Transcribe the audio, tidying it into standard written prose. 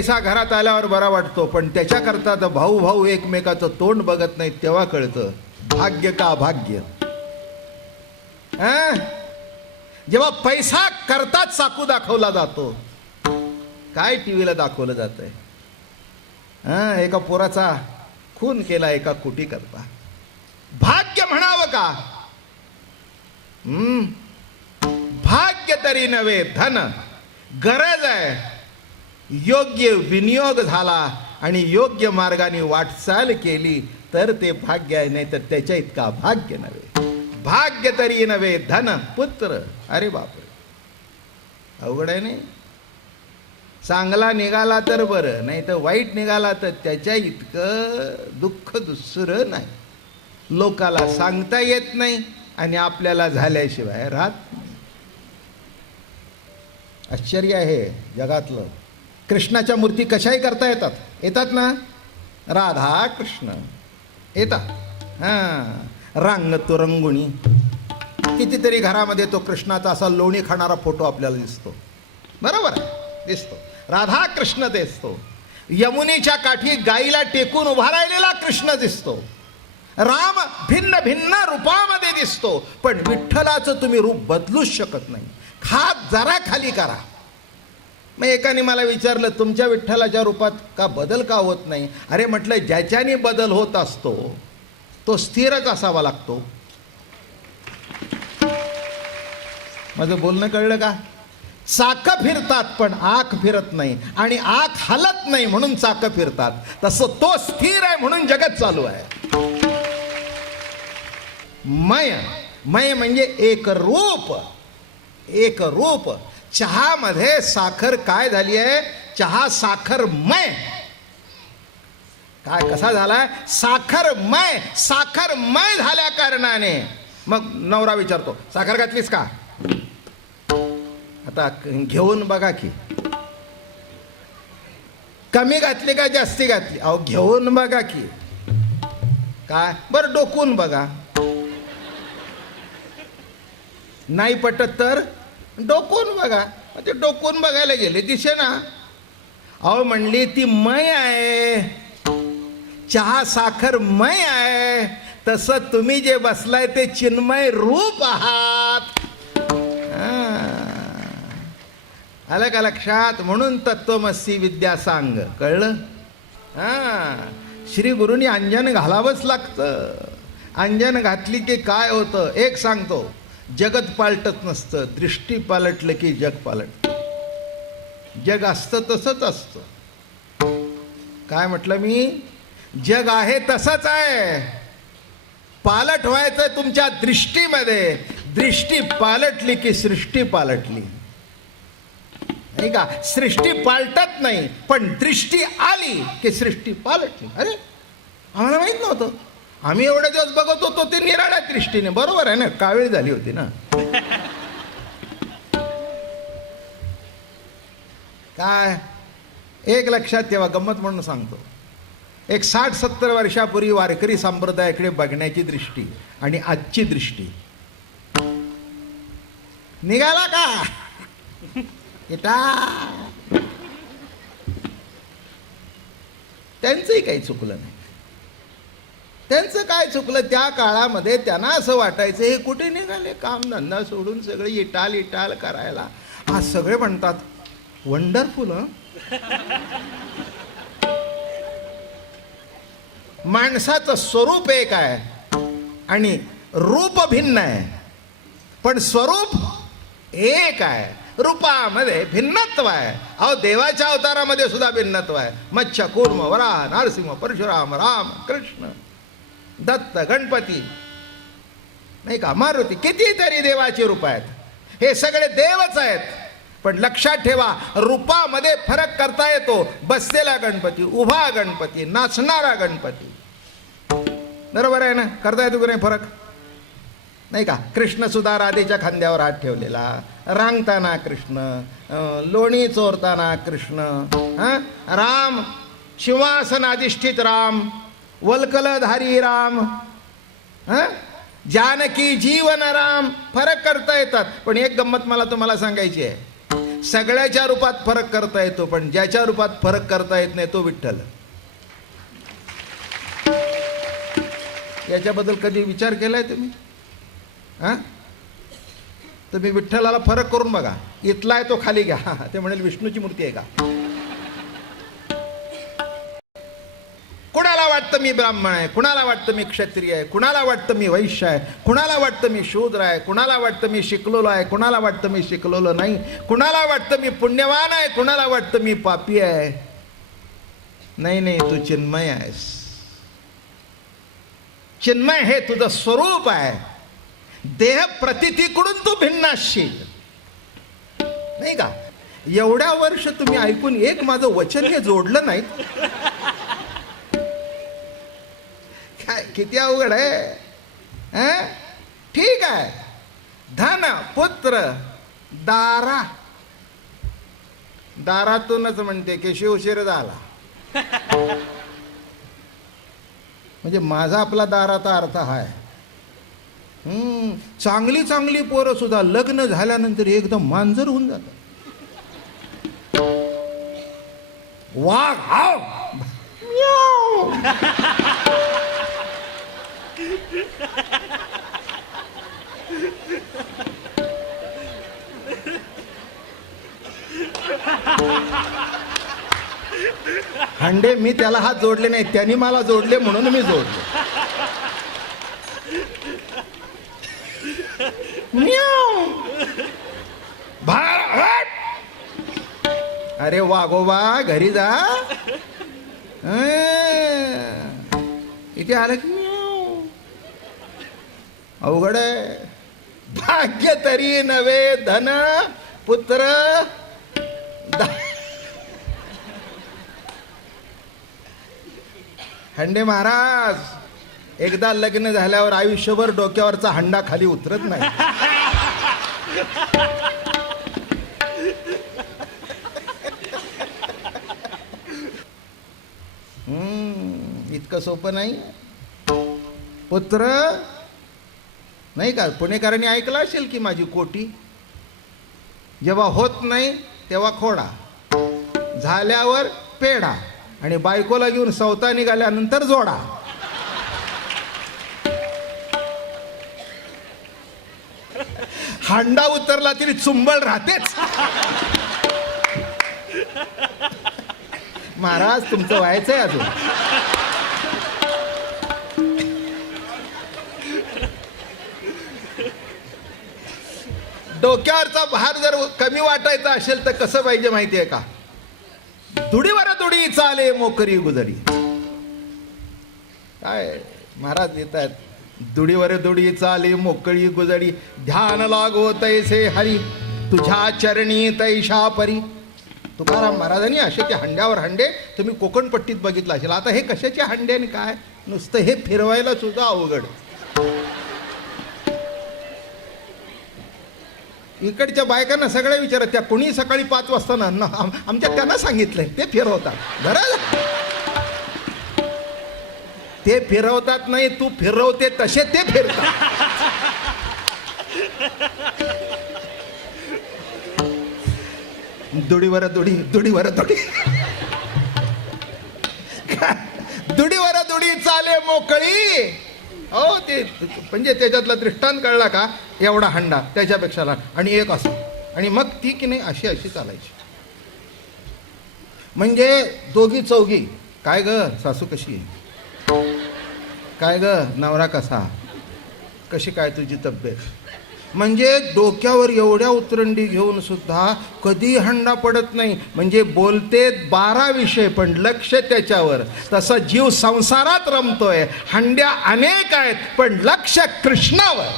पैसा घरात आल्यावर बरा वाटतो, पण त्याच्याकरता तर भाऊ भाऊ एकमेकाचं तोंड बघत नाहीत तेव्हा कळतं भाग्य का अभाग्य. जेव्हा पैसा करताच चाकू दाखवला जातो. काय टीव्हीला दाखवलं जात आहे, एका पोराचा खून केला एका कुटी करता. भाग्य म्हणावं का? भाग्य तरी नव्हे धन. गरज आहे योग्य विनियोग झाला आणि योग्य मार्गाने वाटचाल केली तर ते भाग्य आहे, नाही तर त्याच्या इतका भाग्य नव्हे. भाग्य तरी नव्हे धन पुत्र. अरे बापरे, अवघड आहे नाही. चांगला निघाला तर बरं, नाही तर वाईट निघाला तर त्याच्या इतकं दुःख दुसरं नाही. लोकाला सांगता येत नाही आणि आपल्याला झाल्याशिवाय राहत नाही. आश्चर्य आहे जगातलं. कृष्णाच्या मूर्ती कशाही करता येतात, येतात ना. राधा कृष्ण येतात. रांग तो रंगुणी. कितीतरी घरामध्ये तो कृष्णाचा असा लोणी खाणारा फोटो आपल्याला दिसतो. बरोबर आहे, दिसतो. राधा कृष्ण दिसतो. यमुनेच्या काठी गाईला टेकून उभा राहिलेला कृष्ण दिसतो. राम भिन्न भिन्न रूपामध्ये दिसतो. पण विठ्ठलाचं तुम्ही रूप बदलूच शकत नाही. हात जरा खाली करा. मग एकाने मला विचारलं तुमच्या विठ्ठलाच्या रूपात का बदल का होत नाही? अरे म्हटलं ज्याच्याने बदल होत असतो तो स्थिरच असावा लागतो. माझं बोलणं कळलं का? चाकं फिरतात पण आख फिरत नाही, आणि आख हलत नाही म्हणून चाकं फिरतात. तसं तो स्थिर आहे म्हणून जगत चालू आहे. मय. मय म्हणजे एक रूप. एक रूप. चहामध्ये साखर काय झाली आहे? चहा साखरमय. काय कसा झालाय? साखरमय. साखरमय झाल्या कारणाने मग नवरा विचारतो साखर घातलीस का? आता घेऊन बघा की, कमी घातली का जास्ती घातली? अहो घेऊन बघा की. काय बरं डोकून बघा. नाही पटत तर डोकून बघा. ते डोकून बघायला गेले दिसे ना. अहो म्हणली ती मय आहे, चहा साखरमय आहे. तसं तुम्ही जे बसलाय ते चिन्मय रूप आहात. आलं का लक्षात? म्हणून तत्वमसी विद्या सांग. कळलं? श्री गुरुनी अंजन घालावंच लागतं. अंजन घातली की काय होतं एक सांगतो. जगत पालटत नसतं, दृष्टी पालटलं की जग पालटतं. जग असतं तसंच असतं. काय म्हटलं मी? जग आहे तसंच आहे. पालट व्हायचं तुमच्या दृष्टीमध्ये. दृष्टी पालटली की सृष्टी पालटली. नाही का? सृष्टी पालटत नाही पण दृष्टी आली की सृष्टी पालटली. अरे आम्हाला माहित नव्हतं. आम्ही एवढे दिवस बघत होतो ते निराळ्या दृष्टीने. बरोबर आहे ना, कावेळ झाली होती ना. काय एक लक्षात ठेवा, गंमत म्हणून सांगतो. एक 60-70 वर्षापूर्वी वारकरी संप्रदायाकडे बघण्याची दृष्टी आणि आजची दृष्टी निघाला का? त्यांचंही काही चुकलं नाही. त्यांचं काय चुकलं? त्या काळामध्ये त्यांना असं वाटायचं हे कुठे निघाले काम धंदा सोडून सगळे इटाल इटाल करायला. आज सगळे म्हणतात वंडरफुल. माणसाचं स्वरूप एक आहे आणि रूप भिन्न आहे, पण स्वरूप एक आहे. रूपामध्ये भिन्नत्व आहे. अहो देवाच्या अवतारामध्ये सुद्धा भिन्नत्व आहे. मत्स्य कूर्म वराह नरसिंह परशुराम राम कृष्ण दत्त गणपती नाही का मारुती, कितीतरी देवाची रूप आहेत. हे सगळे देवच आहेत. पण लक्षात ठेवा रूपामध्ये फरक करता येतो. बसलेला गणपती, उभा गणपती, नाचणारा गणपती. बरोबर आहे ना? करता येतो की नाही फरक? नाही का? कृष्ण सुद्धा राधेच्या खांद्यावर हात ठेवलेला, रांगताना कृष्ण, लोणी चोरताना कृष्ण. राम सिंहासन अधिष्ठित राम, वल्कलधारी राम, जानकी जीवन राम. फरक करता येतात. पण एक गंमत मला तुम्हाला सांगायची आहे. सगळ्याच्या रूपात फरक करता येतो, पण ज्याच्या रूपात फरक करता येत नाही तो विठ्ठल. याच्याबद्दल कधी विचार केलाय तुम्ही? हां, तुम्ही विठ्ठलाला फरक करून बघा. इथला आहे तो खाली घ्या, ते म्हणेल विष्णूची मूर्ती आहे का? कुणाला वाटतं मी ब्राह्मण आहे, कुणाला वाटतं मी क्षत्रिय आहे, कुणाला वाटतं मी वैश्य आहे, कुणाला वाटतं मी शूद्र आहे, कुणाला वाटतं मी शिकलेलो आहे, कुणाला वाटतं मी शिकलेलो नाही, कुणाला वाटतं मी पुण्यवान आहे, कुणाला वाटतं मी पापी आहे. नाही नाही, तू चिन्मय आहेस. चिन्मय हे तुझं स्वरूप आहे. देह प्रतितीकडून तू भिन्न असशील, नाही का? एवढ्या वर्ष तुम्ही ऐकून एक माझं वचन हे जोडलं नाही. काय किती अवघड आहे. ठीक आहे, धन पुत्र दारा, दारातूनच म्हणते केशी उशीर झाला. म्हणजे माझा आपला दाराचा अर्थ आहे. चांगली चांगली पोरं सुद्धा लग्न झाल्यानंतर एकदम मांजर होऊन जातात. वाघ हाव हंडे, मी त्याला हात जोडले नाही, त्यांनी मला जोडले म्हणून मी जोडले. अरे वाघोबा घरी जा. इथे आलं की अवघड आहे. भाग्य तरी नवे धन पुत्र हंडे महाराज, एकदा लग्न झाल्यावर आयुष्यभर डोक्यावरचा हंडा खाली उतरत नाही. इतकं सोपं नाही. पुत्र नाही का, पुणेकरांनी ऐकलं असेल की माझी कोटी. जेव्हा होत नाही तेव्हा खोडा, झाल्यावर पेढा, आणि बायकोला घेऊन सवता निघाल्यानंतर जोडा. हांडा उतरला तरी चुंबळ राहतेच. महाराज तुमचं व्हायचंय अजून. डोक्यावरचा भार जर कमी वाटायचा असेल तर कसं पाहिजे माहितीये का? दुडीवर दुडी चाले मोकरी गुजरी. काय महाराज येतात, दुडीवर दुडी चाले मोकळी गुजरी, ध्यान लागो तैसे हरी, तुझ्या चरणी तैशा परी. तुकाराम महाराजांनी असे ते हंड्यावर हंडे तुम्ही कोकणपट्टीत बघितलं असेल. आता हे कशाचे हंडे आणि काय, नुसतं हे फिरवायला सुद्धा अवघड. इकडच्या बायकांना सगळ्या विचारत, त्या कोणी सकाळी 5 वाजता ना आमच्या त्यांना सांगितलंय ते फिरवतात. बरं, ते फिरवतात नाही, तू फिरवते तसे ते फिरतात. दुडीवर दुडी, दुडीवर दुडी, दुडीवर दुडी चाले मोकळी. हो, ते म्हणजे त्याच्यातला दृष्टांत कळला का? एवढा हंडा, त्याच्यापेक्षा लहान, आणि एक असं, आणि मग ती की नाही अशी अशी चालायची. म्हणजे दोघी चौघी, काय ग सासू कशी आहे, काय ग नवरा कसा, कशी काय तुझी तब्येत. म्हणजे डोक्यावर एवढ्या उतरंडी घेऊन सुद्धा कधी हंडा पडत नाही. म्हणजे बोलते 12 विषय पण लक्ष त्याच्यावर. तसा जीव संसारात रमतोय, हंड्या अनेक आहेत पण लक्ष कृष्णावर.